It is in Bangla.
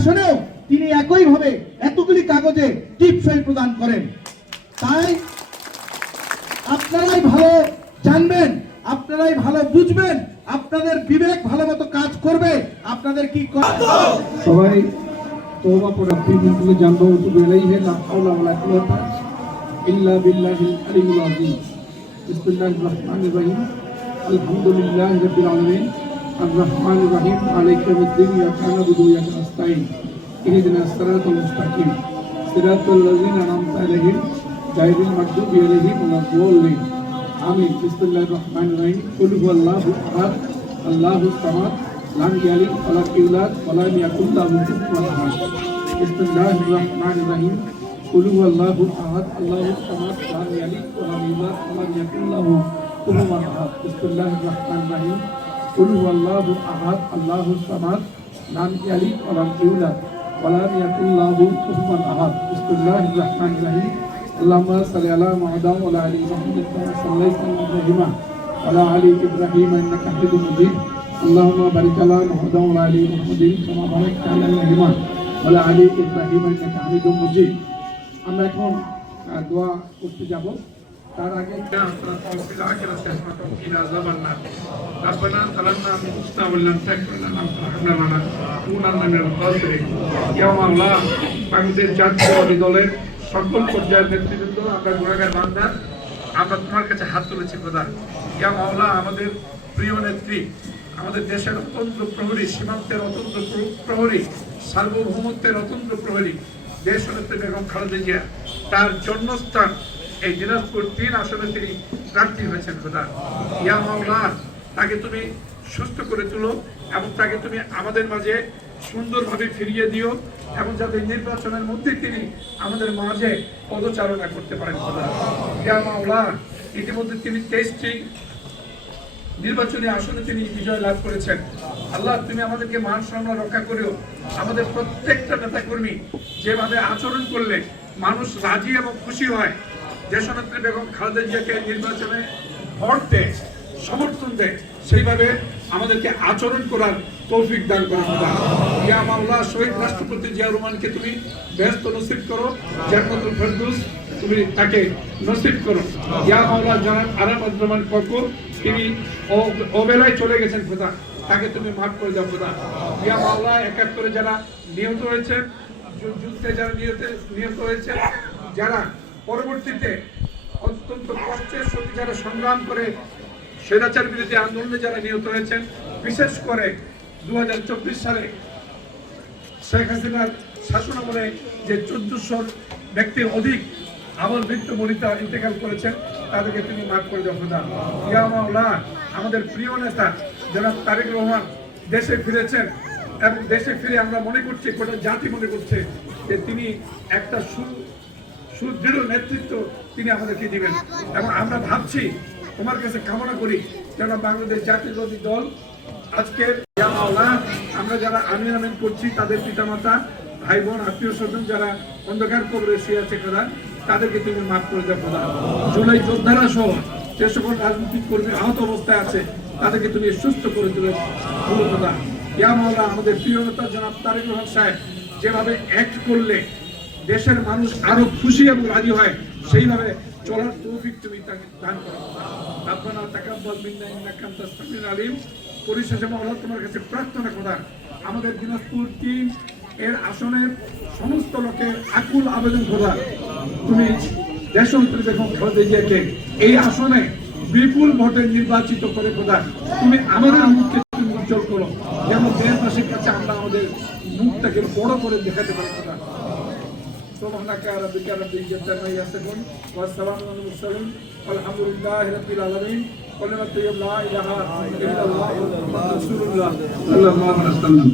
আসনেও তিনি একইভাবে এতগুলি কাগজে টিপসই প্রদান করেন। তাই আপনারাই ভালো জানবেন, আপনারাই ভালো বুঝবেন, আপনাদের বিবেক ভালো মতো কাজ করবে। আপনাদের কি সবাই তওবা পড়ে আপনি জানবো তো ইলাইহি লা হাওলা ওয়ালা কুওয়াতা ইল্লা বিল্লাহিল আলিয়্যিল আযীম। বিসমিল্লাহির রহমানির রহিম। আলহামদুলিল্লাহি রাব্বিল আলামিন। আর রহমানির রহিম। মালিকি ইয়াউমিদ্দিন। ইয়াকা না'বুদু ওয়া ইয়াকা নাস্তাঈন। ইহদিনাস সিরাতাল মুস্তাকিম। সিরাতাল লাযিনা আন'আমতা আলাইহিম গায়রিল মাগদুবি আলাইহিম ওয়ালা দ-দাল্লিন। আমিন। বিসমিল্লাহির রহমানির রহিম। কুল হুয়াল্লাহু আহাদ আল্লাহুস সামাদ লাম ইয়ালিদ ওয়া লাম ইউলাদ ওয়া লাম ইয়াকুল লাহু কুফুওয়ান আহাদ। বিসমিল্লাহির রহমানির রহিম। কুল হুয়াল্লাহু আহাদ আল্লাহুস সামাদ লাম ইয়ালিদ ওয়া লাম ইউলাদ ওয়া লাম ইয়াকুল লাহু কুফুওয়ান আহাদ। বিসমিল্লাহির রহমানির রহিম। কুল হুয়াল্লাহু আহাদ আল্লাহুস সামাদ লাম ইয়ালিদ ওয়া লাম ইউলাদ ওয়া লাম ইয়াকুল লাহু কুফুওয়ান আহাদ। বিসমিল্লাহির রহমানির রহিম। আল্লাহুম্মা সাল্লি আলা মুহাম্মাদ ওয়া আলা আলি মুহাম্মাদ কামা সাল্লাইতা আলা ইব্রাহিম ওয়া আলা আলি ইব্রাহিম ইন্নাকা হামিদুম মাজিদ। আল্লাহুম্মা বারিক আলা মুহাম্মাদ ওয়া আলা আলি মুহাম্মাদ কামা বারাকতা আলা ইব্রাহিম ওয়া আলা আলি ইব্রাহিম ইন্নাকা হামিদুম মাজিদ। আমরা এখন দোয়া করতে যাব। তার আগে ربنا ظلمنا انفسنا وان لم تغفر لنا وترحمنا لنكونن من الخاسرين। ইয়া আল্লাহ, বাংলাদেশ জাতীয়তাবাদী দলের সকল পর্যায়ের নেতৃবৃন্দ, আমরা গুনাহগার বান্দা, আমরা তোমার কাছে হাত তুলেছি খোদা। ইয়া মাওলা, আমাদের প্রিয় নেত্রী, আমাদের দেশের অতন্ত্র প্রহরী, সীমান্তের অতন্ত্র প্রহরী, সার্বভৌমত্বের অতন্ত্র প্রহরী দেশ নেত্রী বেগম খালেদা জিয়া, তার জন্মস্থান এই দিনাজপুর ৩ আসনে তিনি প্রার্থী হয়েছেন খোদা। ইয়া মাওলা, তাকে তুমি সুস্থ করে তুলো এবং তাকে তুমি আমাদের মাঝে সুন্দরভাবে ফিরিয়ে দিও এবং যাতে নির্বাচনের মধ্যে তিনি আমাদের মাঝে পদচারণা করতে পারেন খোদা। ইয়া মাওলা, ইতিমধ্যে তিনি 23টি নির্বাচনী আসনে তিনি বিজয় লাভ করেছেন। আল্লাহ, তুমি আমাদেরকে মান সম্মান রক্ষা করিও। আমাদের প্রত্যেকটা নেতাকর্মী যেভাবে আচরণ করলে মানুষ রাজি এবং খুশি হয়, দেশনেত্রী বেগম খালেদা জিয়াকে নির্বাচনে ভোট দেয়, সমর্থন দেয়, সেইভাবে আমাদেরকে আচরণ করার তৌফিক দান করে খোদা। ইয়া মাওলা, শহীদ রাষ্ট্রপতি জিয়াউর রহমানকে তুমি বেহেশত নসিব করো, জান্নাতুল ফেরদৌস তুমি তাকে নসিব করো। ইয়া মাওলা, জনাব আরাম আব্দুর ফখর, তিনি অবেলায় চলে গেছেন খোদা, তাকে তুমি মাফ করে দাও খোদা। ইয়া মাওলা, ৭১ যারা নিহত হয়েছেন, যুদ্ধে যারা নিহত হয়েছে, যারা পরবর্তীতে অত্যন্ত কষ্টের সঙ্গে যারা সংগ্রাম করে স্বৈরাচার বিরোধী আন্দোলনে যারা নিহত হয়েছেন, বিশেষ করে ২০২৪ সালে শেখ হাসিনার শাসনামলে যে ১৪০০ ব্যক্তির অধিক আমল মৃত্যু বনিতা ইন্তেকাল করেছেন, তাদেরকে তিনি মাফ করে দাও খোদা। ইয়া মাওলা, আমাদের প্রিয় নেতা জনাব তারেক রহমান দেশে ফিরেছেন এবং দেশে ফিরে আমরা মনে করছি, গোটা জাতি মনে করছে যে তিনি একটা সুদৃঢ় নেতৃত্ব তিনি আমাদেরকে দিবেন এবং আমরা ভাবছি, তোমার কাছে কামনা করি যেন বাংলাদেশ জাতীয়তাবাদী দল আজকের ইয়া মাওলা, আমরা যারা আমিন আমিন করছি, তাদের পিতামাতা, ভাই বোন, আত্মীয় স্বজন যারা অন্ধকার কবরে শুয়ে আছে খোদা, তাদেরকে তুমি মাফ করে দাও খোদা। জুলাই যোদ্ধারা সহ যে সকল রাজনৈতিক কর্মী আহত অবস্থায় আছে, তাদেরকে তুমি সুস্থ করে তুলে খোদা। ইয়া মাওলা, আমাদের প্রিয় নেতা জনাব তারেক রহমান সাহেব যেভাবে অ্যাক্ট করলে দেশের মানুষ আরো খুশি এবং রাজি হয়, সেইভাবে চলার তৌফিক তুমি তাকে দান করো। রব্বানা তাকাব্বাল মিন্না ইন্নাকা আনতাস সামিউল আলিম। পরিশেষে মাওলা, তোমার কাছে প্রার্থনা খোদা, আমাদের দিনাজপুর ৩ এর আসনের সমস্ত লোকের আকুল আবেদন খোদা, তুমি দেশনেত্রী বেগম খালেদা জিয়াকে এই আসনে বিপুল ভোটে নির্বাচিত করে খোদা, তুমি আমাদের মুখকে তুমি উজ্জ্বল করো, যেন দেশবাসীর কাছে আমরা আমাদের মুখটাকে বড় করে দেখাতে পারি খোদা। سبحانك ربك رب العزة عما يصفون والسلام على المرسلين والحمد لله رب العالمين كلمة لا إله إلا الله محمد رسول الله صلى الله عليه وسلم.